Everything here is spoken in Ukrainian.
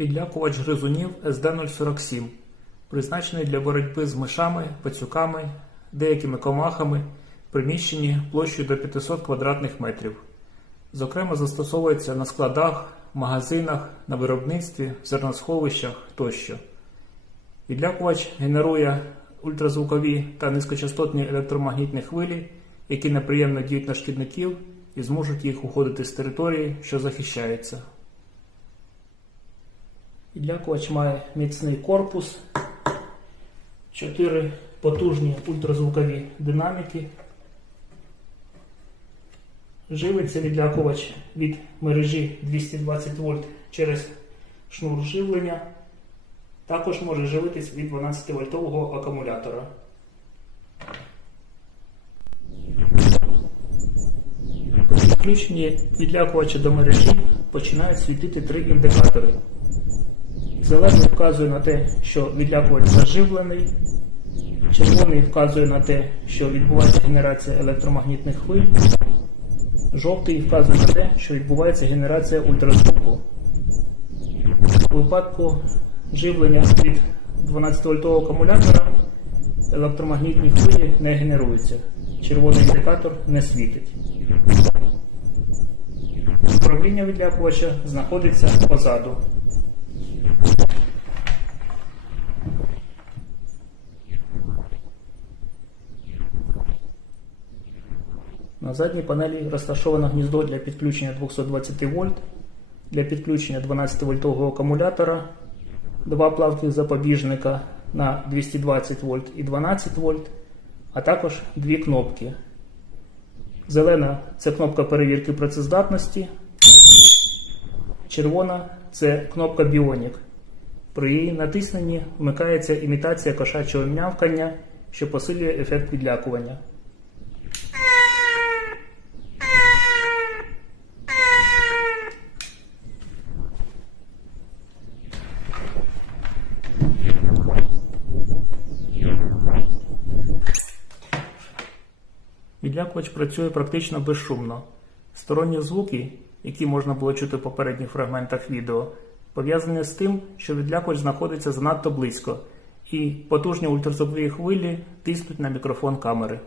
Відлякувач гризунів СД-047, призначений для боротьби з мишами, пацюками, деякими комахами в приміщенні площею до 500 квадратних метрів. Зокрема, застосовується на складах, магазинах, на виробництві, зерносховищах тощо. Відлякувач генерує ультразвукові та низькочастотні електромагнітні хвилі, які неприємно діють на шкідників і зможуть їх уходити з території, що захищається. Відлякувач має міцний корпус, 4 потужні ультразвукові динаміки. Живиться відлякувач від мережі 220 вольт через шнур живлення. Також може живитись від 12 вольтового акумулятора. При підключенні відлякувача до мережі починають світити три індикатори. Зелений вказує на те, що відлякувач заживлений. Червоний вказує на те, що відбувається генерація електромагнітних хвиль. Жовтий вказує на те, що відбувається генерація ультразвуку. У випадку живлення від 12-вольтового акумулятора електромагнітні хвилі не генеруються. Червоний індикатор не світить. Управління відлякувача знаходиться позаду. На задній панелі розташовано гніздо для підключення 220 вольт, для підключення 12-вольтового акумулятора, два плавки запобіжника на 220 вольт і 12 вольт, а також дві кнопки. Зелена це кнопка перевірки працездатності, червона це кнопка Bionic. При її натисненні вмикається імітація кошачого м'явкання, що посилює ефект відлякування. Відлякувач працює практично безшумно. Сторонні звуки, які можна було чути в попередніх фрагментах відео, пов'язані з тим, що відлякувач знаходиться занадто близько, і потужні ультразвукові хвилі тиснуть на мікрофон камери.